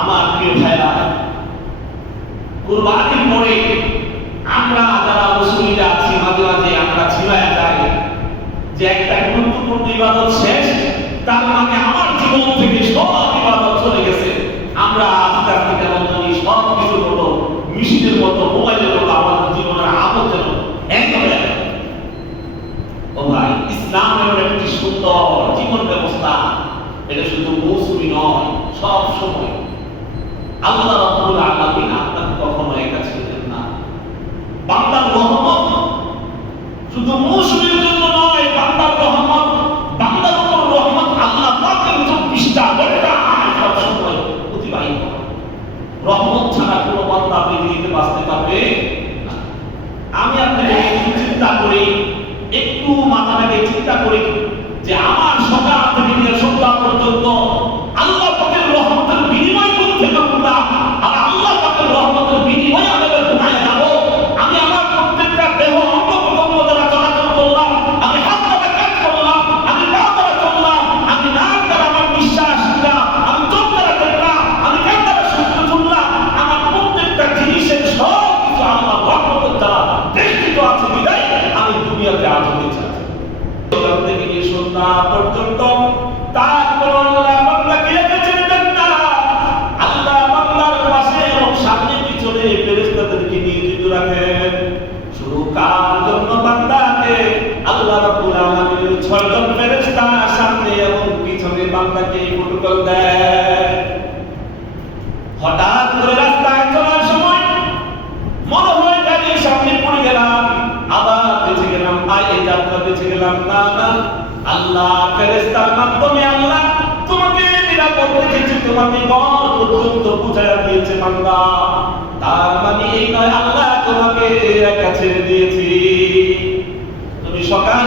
আমার প্রিয় ভাইরা, কুরবানির পরে আমরা যারা মুসলিমরা আছি, মাঝে মাঝে আমরা ছিলায় যাই যে একটা গুরুত্বপূর্ণ ইবাদত শেষ, তার মানে আমার জীবন থেকে সব ইবাদত চলে গেছে। আমরা আজকার থেকে বন্ধনী সব কিছু হলো মিশিদের মতো, মোবাইলের মতো আমাদের জীবনের আমল যেন একবারে। ও ভাই ইসলাম এমন একটি সুন্দর জীবন ব্যবস্থা, এটা শুধু মৌসুমি নয়, সব সময়। আল্লাহ রাব্বুল আলামিন আপনাকে কখনো না। বান্দার রহমত শুধু মৌসুমীর জন্য নয় বান্দার রহমত বান্দার উপর রহমত আল্লাহ পাকের চব্বিশটা ঘণ্টা সব ছাড়া কোনো বান্দা পৃথিবীতে বাঁচতে পারবে আমি আপনাকে চিন্তা করি, একটু মাথাটাকে চিন্তা করি ছয়জন ফেরেশতা সামনে এবং পিছনে বান্দাকে প্রটোকল দেয়। হঠাৎ করে রাস্তায় চলার সময় মনে হয় গাড়ির সামনে পড়ে গেলাম, আবার বেঁচে গেলাম। আয়, এই যাত্রা বেঁচে গেলাম, না না, আল্লাহ ফেরেস্তার মাধ্যমে আল্লাহ তোমাকে নিরাপদ রেখেছে, তোমাকে ঘর পর্যন্ত পৌঁছায় দিয়েছে বান্দা। তার মানে এই নয়, আল্লাহ তোমাকে একা ছেড়ে দিয়েছি। তুমি সকাল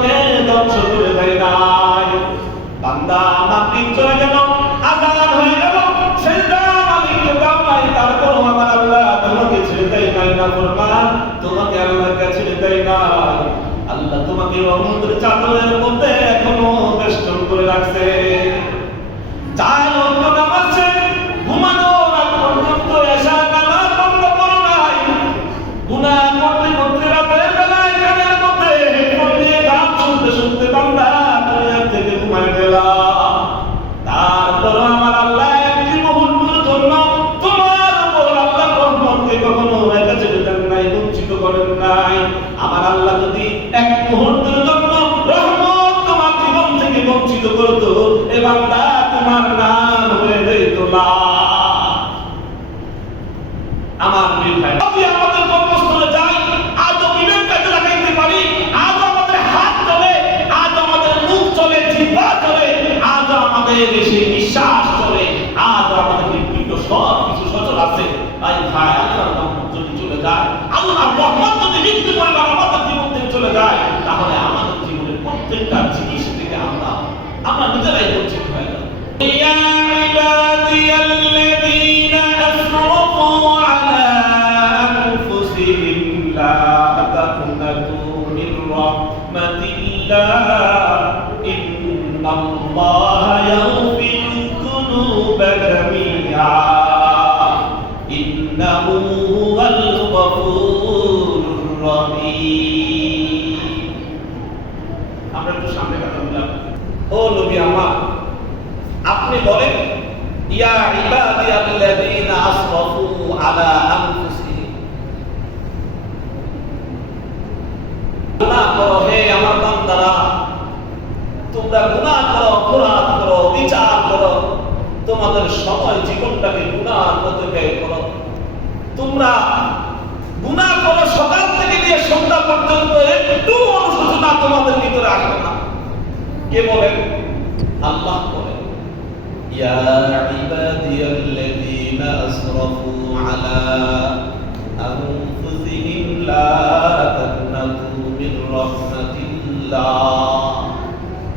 তোমাকে ধ্বংস করে দেয় নাই বান্দা আল্লাহ তোমাকে ছেড়ে দেয় না ফরমান তোমাকে আল্লাহর কাছে ছেড়ে দেয় চাদরের মধ্যে এখনও বেষ্টন করে রাখছে। আমরা একটু সামনে কথা বললাম। ও নবী আমার আপনি বলেন, ইয়া আসরাফু আলা আনফুসিহিম। করো, হে আমার বান্দারা, তোমরা গুনাহ করো, অপরাধ করো, বিচার করো, তোমাদের সময় জীবনটাকে গুনাহ করতে ব্যয় করো। তোমরা গুনাহ করো সকাল থেকে নিয়ে সন্ধ্যা পর্যন্ত, একটু অনুশোচনা তোমাদের ভিতরে আসবে না। কে বলেন? আল্লাহ বলেন। يا عبادي الذين أسرفوا على أنفسهم لا تقنطوا من رحمة الله.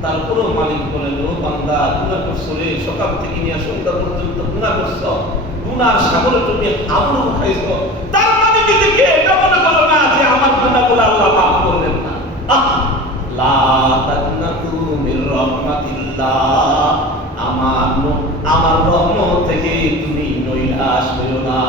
তারপরেও মালিক বলেন, ও বান্দা গুণা করছ রে, সকাল থেকে নিয়ে সন্ধ্যা পর্যন্ত গুণা করছ। গুণা সাগরে তুমি আমল উঠাইছ। তার মানে নিজেকে এটা মনে করো না যে আমার গুণা বলে আল্লাহ মাফ করবেন না। লা তাকনাতু মির রহমাতিল্লাহ। আমার আমার রহমত থেকে তুমি নৈরাশ হইও না।